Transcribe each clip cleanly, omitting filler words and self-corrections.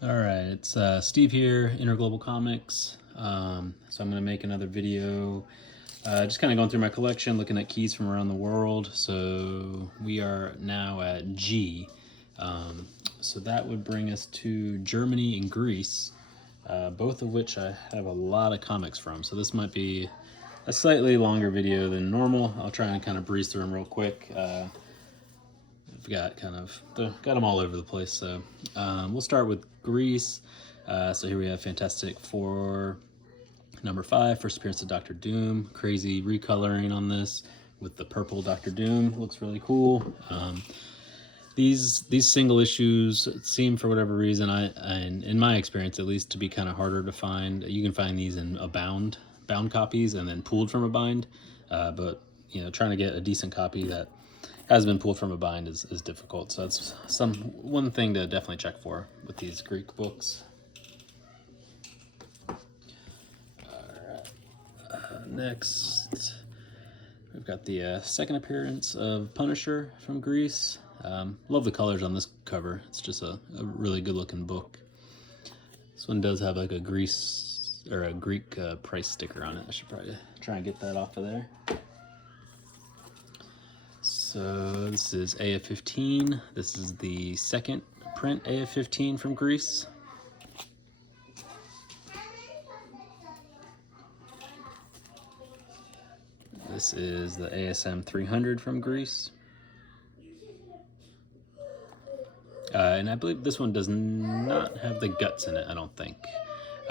All right, it's Steve here, Interglobal Comics. So I'm going to make another video, just kind of going through my collection, looking at keys from around the world. So we are now at G. So that would bring us to Germany and Greece, both of which I have a lot of comics from. So this might be a slightly longer video than normal. I'll try and kind of breeze through them real quick. I've got got them all over the place. So we'll start with Greece. So here we have Fantastic Four number 5, first appearance of Doctor Doom. Crazy recoloring on this with the purple Doctor Doom. Looks really cool. These single issues seem, for whatever reason, in my experience at least, to be kind of harder to find. You can find these in bound copies and then pulled from a bind, but trying to get a decent copy that has been pulled from a bind is difficult. So that's one thing to definitely check for with these Greek books. Next, we've got the second appearance of Punisher from Greece. Love the colors on this cover. It's just a really good looking book. This one does have like a Greek price sticker on it. I should probably try and get that off of there. So this is AF-15. This is the second print AF-15 from Greece. This is the ASM 300 from Greece. And I believe this one does not have the guts in it, I don't think.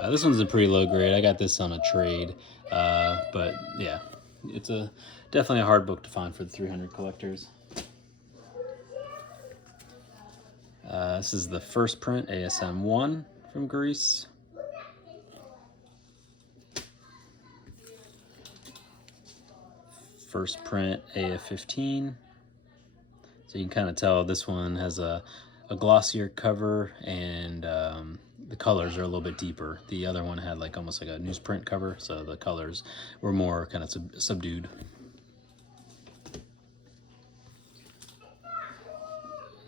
This one's a pretty low grade. I got this on a trade. But yeah, it's definitely a hard book to find for the 300 collectors. This is the first print, ASM 1 from Greece. First print, AF-15. So you can kind of tell this one has a glossier cover, and the colors are a little bit deeper. The other one had almost like a newsprint cover, so the colors were more kind of subdued.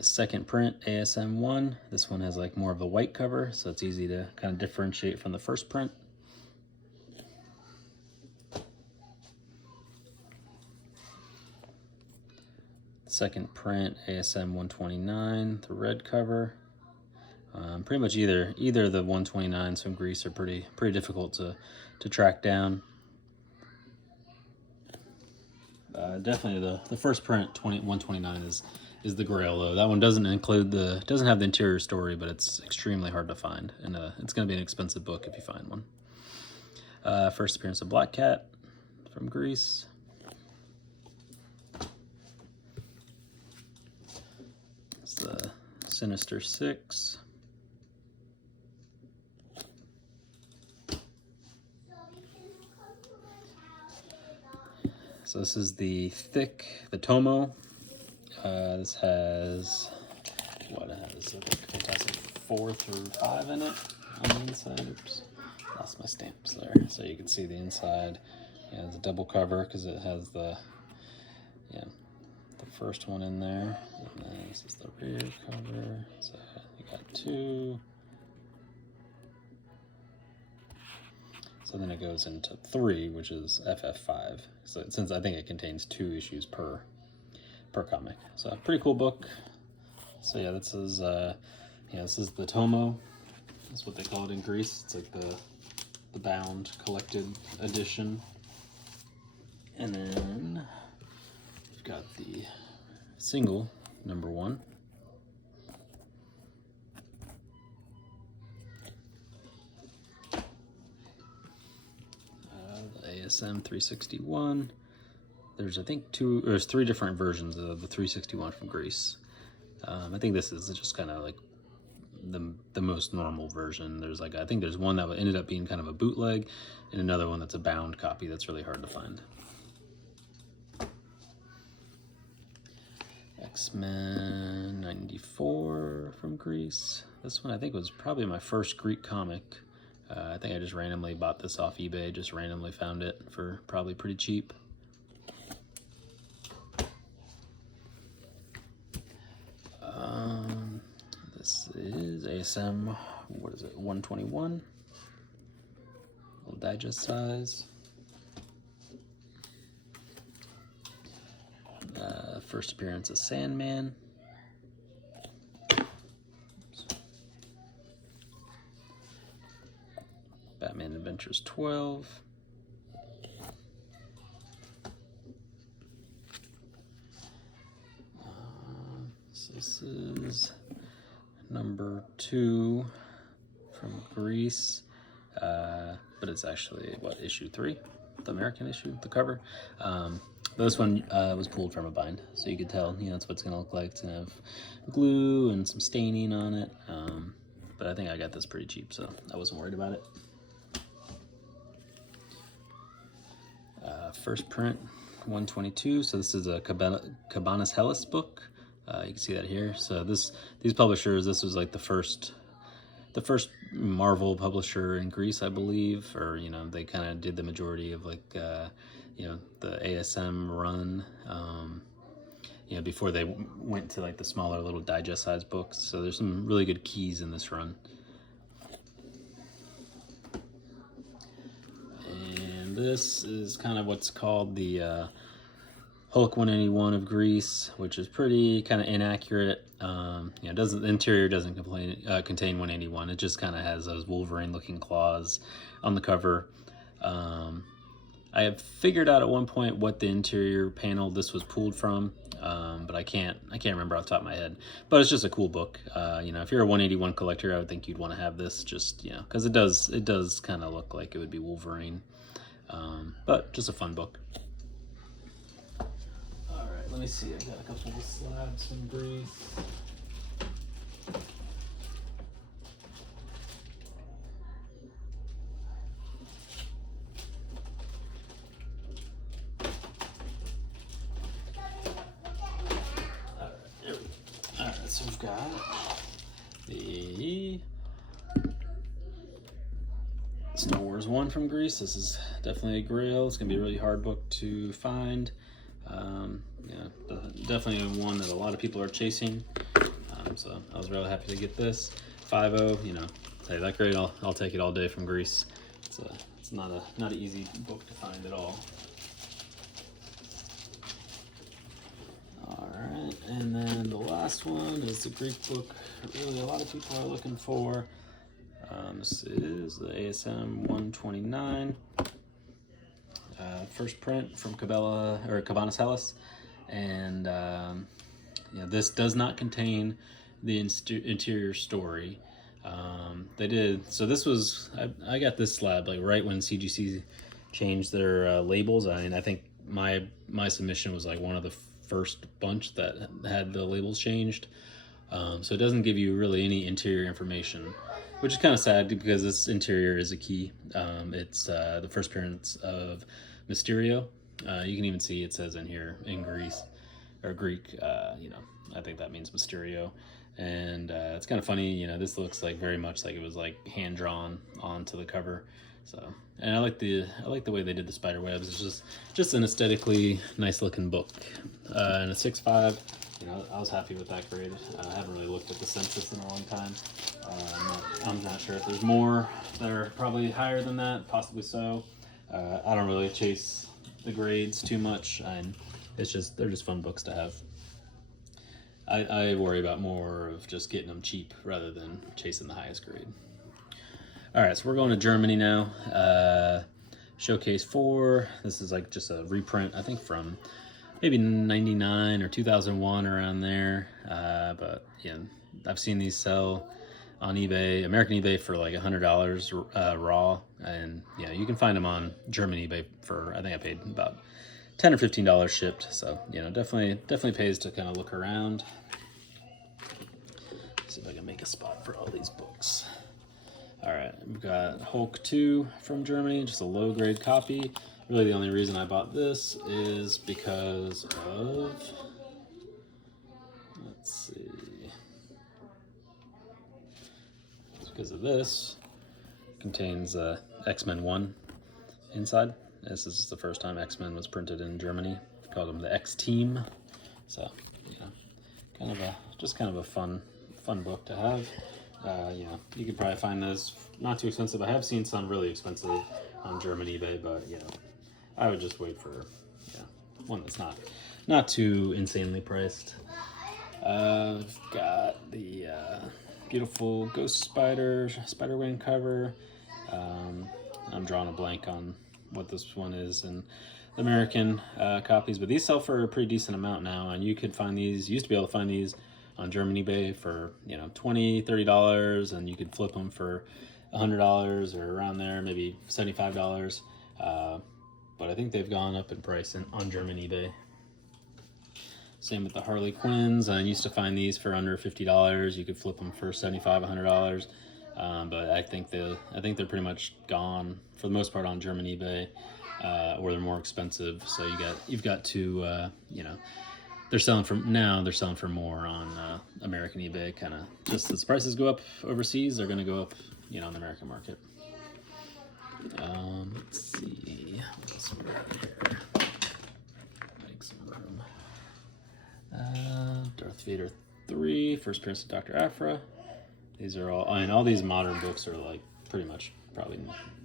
Second print, ASM 1. This one has more of a white cover, so it's easy to kind of differentiate from the first print. Second print, ASM 129, the red cover. Pretty much either of the 129s from Greece are pretty difficult to track down. Definitely the first print 129 is the grail though. That one doesn't have the interior story, but it's extremely hard to find, and it's going to be an expensive book if you find one. First appearance of Black Cat from Greece. It's the Sinister Six. So this is the Tomo. This has Fantastic 4 through 5 in it on the inside. Oops, lost my stamps there. So you can see the inside. Yeah, it's a double cover because it has the first one in there. And then this is the rear cover. So you got 2. So then it goes into 3, which is FF5. So since I think it contains 2 issues per comic, so pretty cool book. So yeah, this is the Tomo. That's what they call it in Greece. It's like the bound collected edition. And then we've got the single number 1. ASM 361. There's I think 3 different versions of the 361 from Greece. I think this is just kind of like the most normal version. There's I think there's one that ended up being kind of a bootleg, and another one that's a bound copy that's really hard to find. X-Men 94 from Greece. This one I think was probably my first Greek comic. I think I just randomly bought this off eBay, just randomly found it for probably pretty cheap. This is is ASM, what is it, 121? Little digest size. First appearance of Sandman. Batman Adventures 12. So this is number 2 from Grease, but it's actually, what, issue 3? The American issue, the cover. This one was pulled from a bind, so you could tell, you know, that's what it's going to look like. It's going to have glue and some staining on it, but I think I got this pretty cheap, so I wasn't worried about it. First print, 122, so this is a Cabanas Hellas book. You can see that here. So these publishers, this was like the first Marvel publisher in Greece, I believe, or, you know, they kind of did the majority of, like, you know, the ASM run, you know, before they went to, like, the smaller little digest size books. So there's some really good keys in this run. And this is kind of what's called the Hulk 181 of Greece, which is pretty kind of inaccurate. You know, the interior doesn't contain 181. It just kind of has those Wolverine-looking claws on the cover. I have figured out at one point what the interior panel this was pulled from, but I can't remember off the top of my head. But it's just a cool book. You know, if you're a 181 collector, I would think you'd want to have this, just, you know, because it does kind of look like it would be Wolverine. But just a fun book. Let me see, I got a couple of slabs from Greece. Alright, so we've got the Star Wars 1 from Greece. This is definitely a grail. It's going to be a really hard book to find. Yeah, definitely one that a lot of people are chasing. So I was really happy to get this 5.0. You know, hey, that grade, I'll take it all day from Greece. It's not an easy book to find at all. All right, and then the last one is the Greek book. Really, a lot of people are looking for. This is the ASM 129. First print from Cabanas Hellas, and you know, this does not contain the interior story. They did, so this was, I got this slab like right when CGC changed their labels. I mean, I think my submission was like one of the first bunch that had the labels changed. So it doesn't give you really any interior information, which is kind of sad because this interior is a key. It's the first appearance of Mysterio. You can even see it says in here in Greece or Greek, you know, I think that means Mysterio. And it's kind of funny, you know, this looks like very much like it was like hand drawn onto the cover. So, and I like the way they did the spider webs. It's just an aesthetically nice looking book. And a 6.5. You know, I was happy with that grade. I haven't really looked at the census in a long time. I'm not sure if there's more that are probably higher than that, possibly so. I don't really chase the grades too much, and they're just fun books to have. I worry about more of just getting them cheap rather than chasing the highest grade. All right, so we're going to Germany now. Showcase 4. This is like just a reprint, I think from maybe 99 or 2001, around there. But yeah, I've seen these sell on eBay, American eBay, for like $100 raw, and yeah, you can find them on German eBay for, I think I paid about $10 or $15 shipped. So, you know, definitely pays to kind of look around. Let's see if I can make a spot for all these books. All right, we've got Hulk 2 from Germany, just a low grade copy. Really the only reason I bought this is because of, let's see, it's because of this. It contains X-Men 1 inside. This is the first time X-Men was printed in Germany. They called them the X-Team. So, you know, kind of a fun book to have. You know, you could probably find those not too expensive. I have seen some really expensive on German eBay, but you know, I would just wait for one that's not too insanely priced. I've got the beautiful Ghost Spider-Wing cover. I'm drawing a blank on what this one is in American copies, but these sell for a pretty decent amount now, and you could find these. You used to be able to find these on German eBay for $20-$30, and you could flip them for $100 or around there, maybe $75. But I think they've gone up in price on German eBay. Same with the Harley Quinns. I used to find these for under $50. You could flip them for $75, $100. But I think they're pretty much gone for the most part on German eBay, or they're more expensive. So you've got to they're selling for more on American eBay. Kind of just as prices go up overseas, they're going to go up in the American market. Let's see what else we got here. Make some room. Darth Vader 3, first appearance of Dr. Aphra. These are all these modern books are like pretty much probably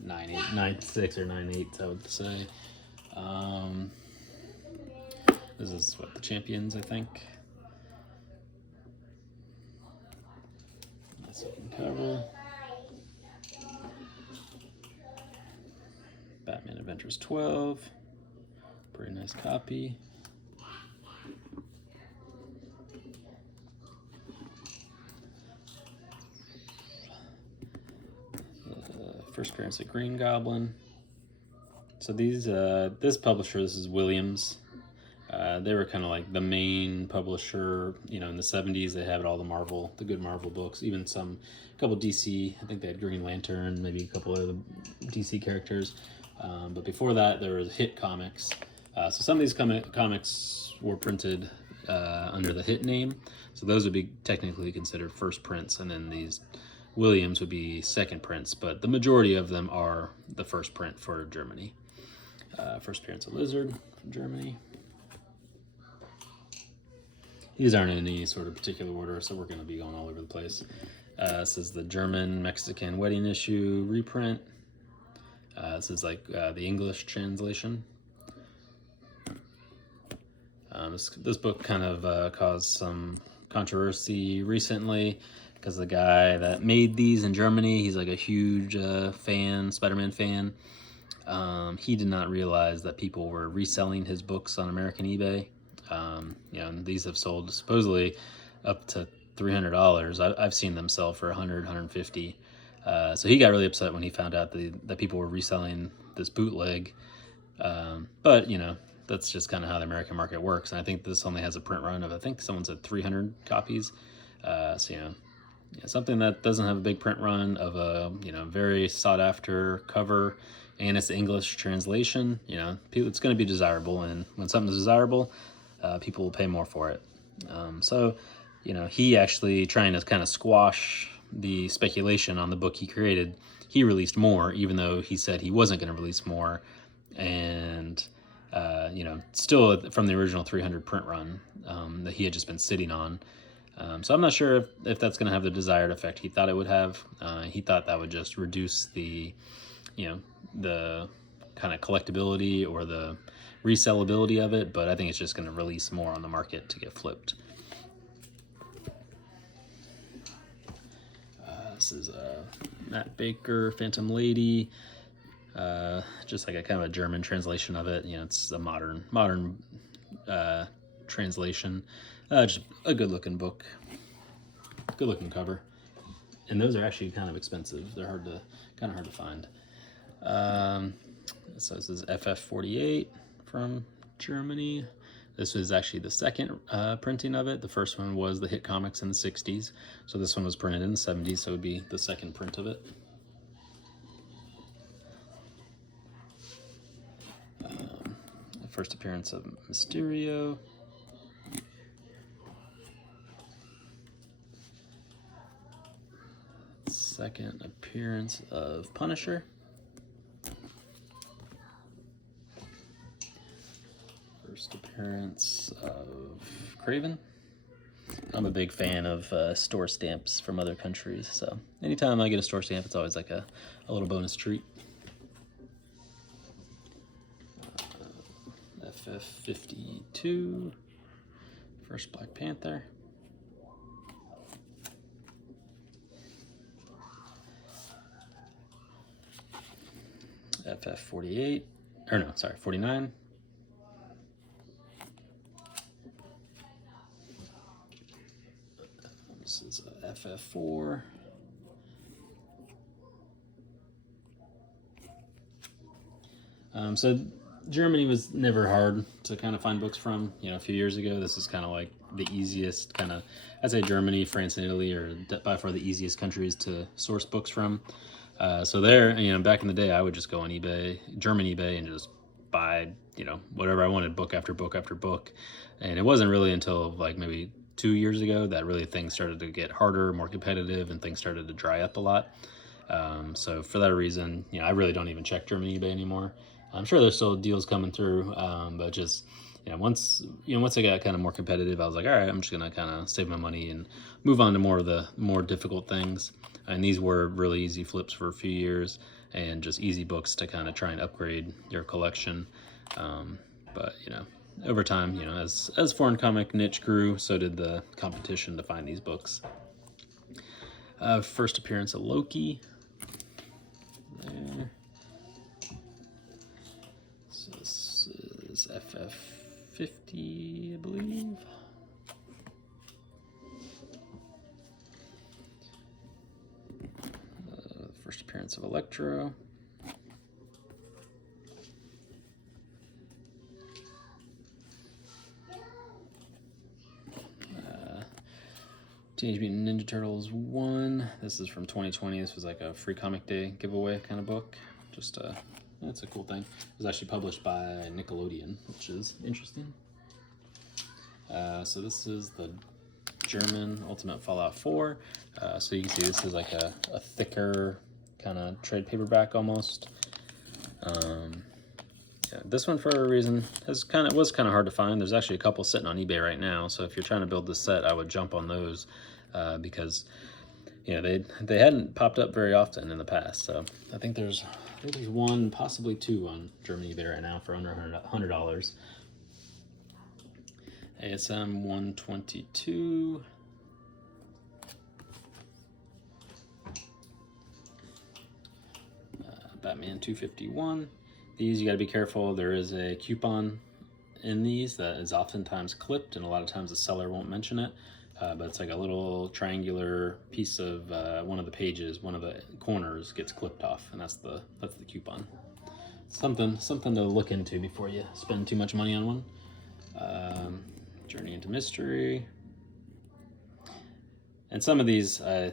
9.6 or 9.8, I would say. This is the Champions, I think. Nice looking cover. Batman Adventures 12. Pretty nice copy. First appearance of Green Goblin. So these, this publisher, this is Williams. They were kind of like the main publisher, in the 70s. They had all the good Marvel books, even a couple DC. I think they had Green Lantern, maybe a couple of the DC characters. But before that, there was Hit Comics. So some of these comics were printed under the Hit name. So those would be technically considered first prints, and then these Williams would be second prints, but the majority of them are the first print for Germany. First appearance of Lizard from Germany. These aren't in any sort of particular order, so we're going to be going all over the place. This is the German-Mexican wedding issue reprint. This is like the English translation. This book kind of caused some controversy recently, because the guy that made these in Germany, he's like a huge Spider-Man fan. He did not realize that people were reselling his books on American eBay. And these have sold supposedly up to $300. I've seen them sell for $100, $150. So he got really upset when he found out that people were reselling this bootleg. But that's just kind of how the American market works. And I think this only has a print run of, I think someone said 300 copies. Something that doesn't have a big print run of a very sought after cover, and it's the English translation. It's going to be desirable, and when something's desirable, people will pay more for it. So he actually, trying to kind of squash the speculation on the book he created, he released more, even though he said he wasn't going to release more, and still from the original 300 print run that he had just been sitting on. So I'm not sure if that's going to have the desired effect he thought it would have. He thought that would just reduce the kind of collectability or the resellability of it, but I think it's just going to release more on the market to get flipped. This is Matt Baker, Phantom Lady. Just like a kind of a German translation of it. It's a modern translation. Just a good looking book, good looking cover, and those are actually kind of expensive. They're kind of hard to find. So this is FF48 from Germany. This was actually the second printing of it. The first one was the Hit Comics in the 60s. So this one was printed in the 70s, so it would be the second print of it. First appearance of Mysterio. Second appearance of Punisher. First appearance of Kraven. I'm a big fan of store stamps from other countries, so anytime I get a store stamp, it's always like a little bonus treat. FF52, first Black Panther. FF48, or no, sorry, 49. This is FF4. So Germany was never hard to kind of find books from. You know, a few years ago, this is kind of like the easiest kind of, I'd say Germany, France, and Italy are by far the easiest countries to source books from. So there, you know, back in the day, I would just go on eBay, German eBay, and just buy, you know, whatever I wanted, book after book after book. And it wasn't really until like maybe 2 years ago that really things started to get harder, more competitive, and things started to dry up a lot. So for that reason, you know, I really don't even check German eBay anymore. I'm sure there's still deals coming through, but just, you know, once it got kind of more competitive, I was like, all right, I'm just gonna kind of save my money and move on to more of the more difficult things. And these were really easy flips for a few years, and just easy books to kind of try and upgrade your collection. But you know, over time, you know, as foreign comic niche grew, so did the competition to find these books. First appearance of Loki. There. So this is FF50, I believe. First appearance of Electro. Teenage Mutant Ninja Turtles 1. This is from 2020. This was like a free comic day giveaway kind of book. Just that's a cool thing. It was actually published by Nickelodeon, which is interesting. So this is the German Ultimate Fallout 4. So you can see this is like a thicker kind of trade paperback almost. Yeah, this one, for a reason, was kind of hard to find. There's actually a couple sitting on eBay right now, so if you're trying to build this set, I would jump on those because, you know, they hadn't popped up very often in the past. So I think there's one, possibly two, on German eBay right now for under $100. ASM 122. Batman 251. These, you got to be careful. There is a coupon in these that is oftentimes clipped, and a lot of times the seller won't mention it. But it's like a little triangular piece of one of the pages, one of the corners gets clipped off, and that's the coupon. Something to look into before you spend too much money on one. Journey into Mystery. And some of these I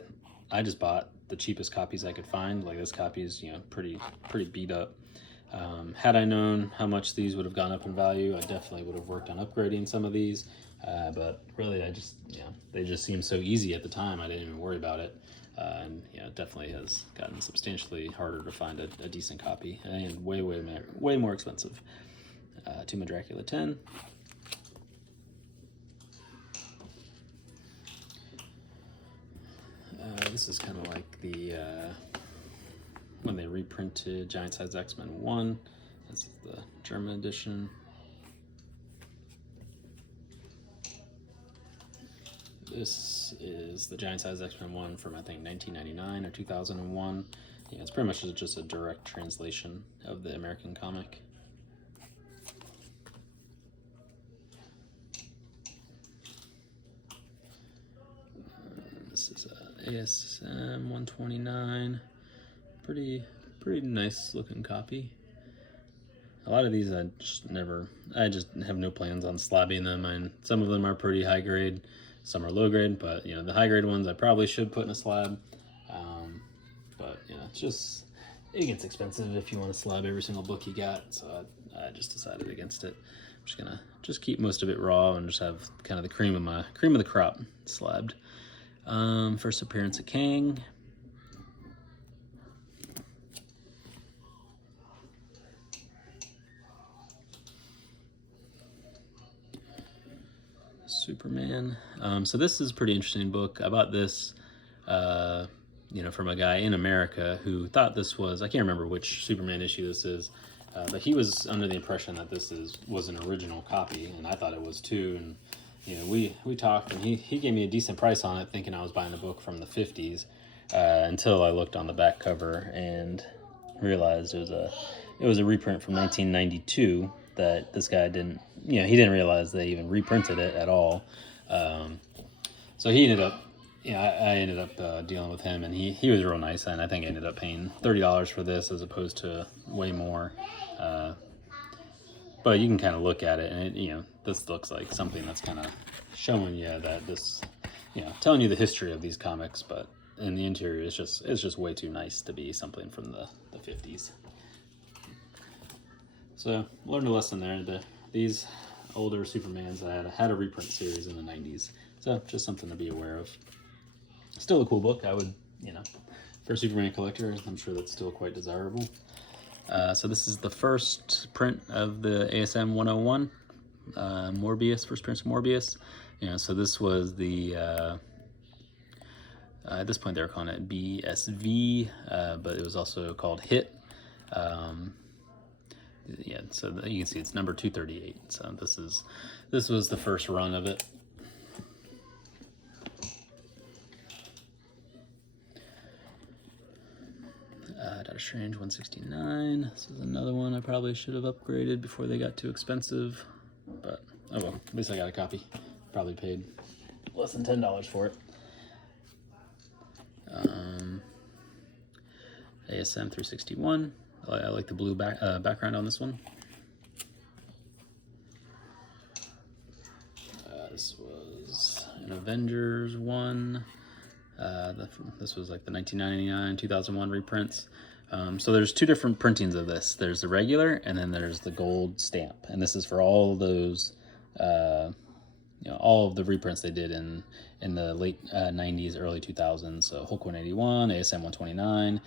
just bought the cheapest copies I could find. Like this copy is, you know, pretty beat up. Had I known how much these would have gone up in value, I definitely would have worked on upgrading some of these. But really, they just seemed so easy at the time. I didn't even worry about it. And yeah, it definitely has gotten substantially harder to find a decent copy, and way more expensive. Tomb of Dracula 10. This is kind of like the when they reprinted Giant Size X-Men 1. This is the German edition. This is the Giant Size X-Men 1 from, I think, 1999 or 2001. Yeah, it's pretty much just a direct translation of the American comic. This is ASM 129. Pretty nice looking copy. A lot of these I just have no plans on slabbing them. And some of them are pretty high grade, some are low grade, but you know, the high grade ones I probably should put in a slab. But you know, it gets expensive if you want to slab every single book you got, so I just decided against it. I'm just gonna keep most of it raw and just have kind of the cream of the crop slabbed. First appearance of Kang. Superman. So this is a pretty interesting book. I bought this, you know, from a guy in America who thought this was, I can't remember which Superman issue this is, but he was under the impression that this was an original copy, and I thought it was too. And you know, we talked, and he gave me a decent price on it, thinking I was buying a book from the 50s, until I looked on the back cover and realized it was a reprint from 1992 that this guy didn't, you know, he didn't realize they even reprinted it at all. So he ended up, you know, I ended up dealing with him, and he was real nice, and I think I ended up paying $30 for this as opposed to way more. But you can kind of look at it, and you know, this looks like something that's kind of showing you that this, you know, telling you the history of these comics, but in the interior, it's just way too nice to be something from the 50s. So learned a lesson there. These older Supermans had a reprint series in the 90s, so just something to be aware of. Still a cool book. I would, you know, for a Superman collector, I'm sure that's still quite desirable. So this is the first print of the ASM 101, Morbius, first print of Morbius. You know, so this was the, at this point they were calling it BSV, but it was also called Hit. Yeah, so you can see it's number 238. So this was the first run of it. Doctor Strange 169. This is another one I probably should have upgraded before they got too expensive, but oh well, at least I got a copy. Probably paid less than $10 for it. ASM 361. I like the blue background on this one. This was an Avengers one. This was like the 1999, 2001 reprints. So there's two different printings of this. There's the regular, and then there's the gold stamp. And this is for all of those, you know, all of the reprints they did in the late 90s, early 2000s. So Hulk 181, ASM 129.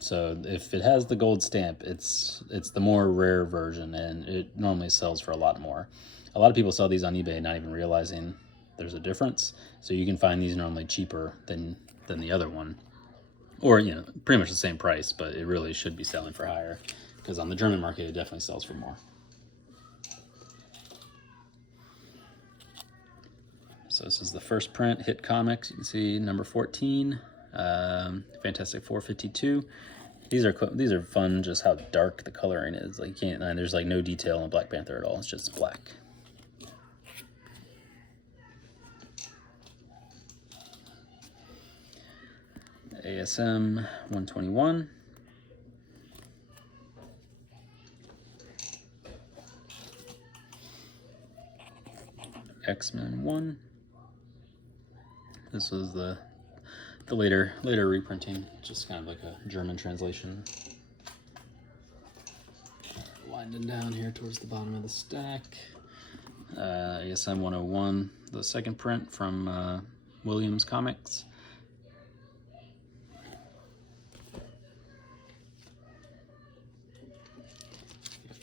So if it has the gold stamp, it's the more rare version, and it normally sells for a lot more. A lot of people sell these on eBay not even realizing there's a difference. So you can find these normally cheaper than the other one, or you know, pretty much the same price, but it really should be selling for higher, because on the German market it definitely sells for more. So this is the first print, Hit Comics. You can see number 14, Fantastic Four 52. These are fun, just how dark the coloring is. Like, you can't, and there's like no detail in Black Panther at all. It's just black. ASM 121. X-Men 1. This was the later reprinting, just kind of like a German translation. Winding down here towards the bottom of the stack. ASM 101, the second print from Williams Comics.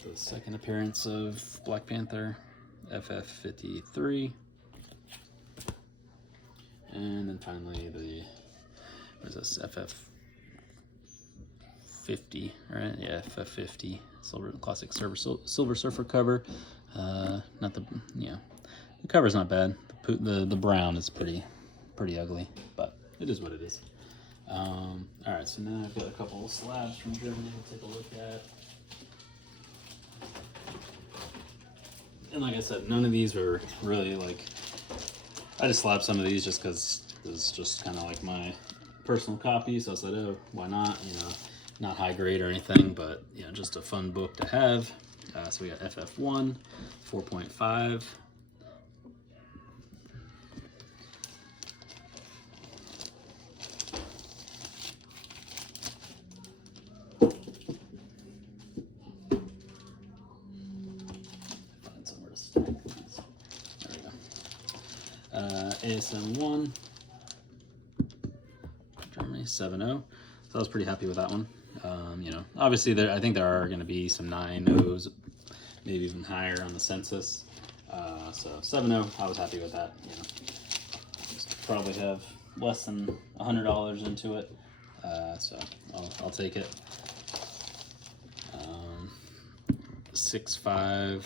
The second appearance of Black Panther, FF53. And then finally what is this, FF50, right? Yeah, FF50, classic Silver Surfer cover. Not the, you know, the cover's not bad. The brown is pretty ugly, but it is what it is. All right, so now I've got a couple of slabs from Germany to take a look at. And like I said, none of these were really like, I just slapped some of these just because it's just kind of like my personal copy. So I said, oh, why not? You know, not high grade or anything, but you know, just a fun book to have. So we got FF1, 4.5. ASM 1, Germany 7.0. So I was pretty happy with that one. You know, obviously I think there are going to be some 9.0s, maybe even higher on the census. So 7.0, I was happy with that. You know, probably have less than $100 into it, so I'll take it. 6.5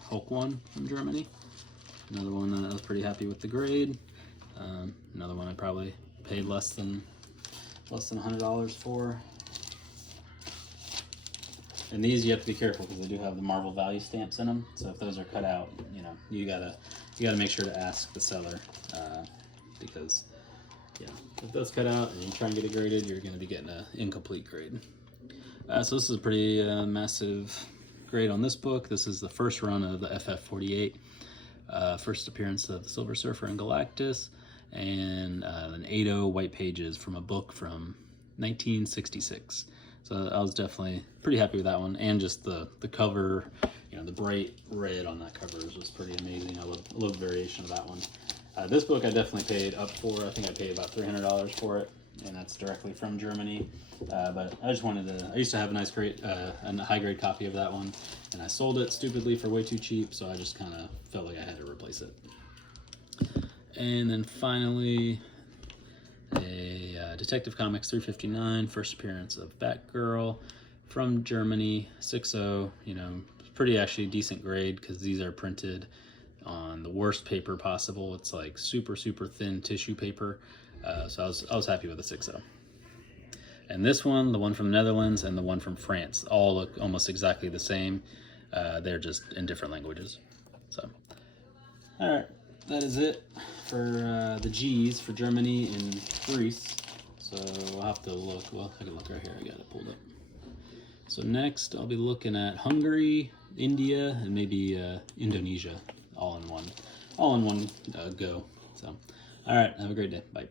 Hulk 1 from Germany. Another one that I was pretty happy with the grade. Another one I probably paid less than $100 for. And these you have to be careful because they do have the Marvel value stamps in them. So if those are cut out, you know, you gotta make sure to ask the seller, because yeah, if those cut out and you try and get it graded, you're going to be getting an incomplete grade. So this is a pretty massive grade on this book. This is the first run of the FF48, first appearance of the Silver Surfer and Galactus, and an 8.0 white pages from a book from 1966. So I was definitely pretty happy with that one, and just the cover, you know, the bright red on that cover is just pretty amazing. I love the variation of that one. This book I definitely paid up for. I think I paid about $300 for it, and that's directly from Germany. But I just wanted to, I used to have a nice a high grade copy of that one, and I sold it stupidly for way too cheap, so I just kind of felt like I had to replace it. And then finally, a Detective Comics 359, first appearance of Batgirl from Germany, 6.0, you know, pretty actually decent grade because these are printed on the worst paper possible. It's like super thin tissue paper, so I was happy with the 6.0. And this one, the one from the Netherlands and the one from France, all look almost exactly the same. They're just in different languages. So, all right, that is it for the G's for Germany and Greece. So I'll have to look. Well, I can look right here. I got it pulled up. So next, I'll be looking at Hungary, India, and maybe Indonesia, all in one go. So, all right, have a great day. Bye.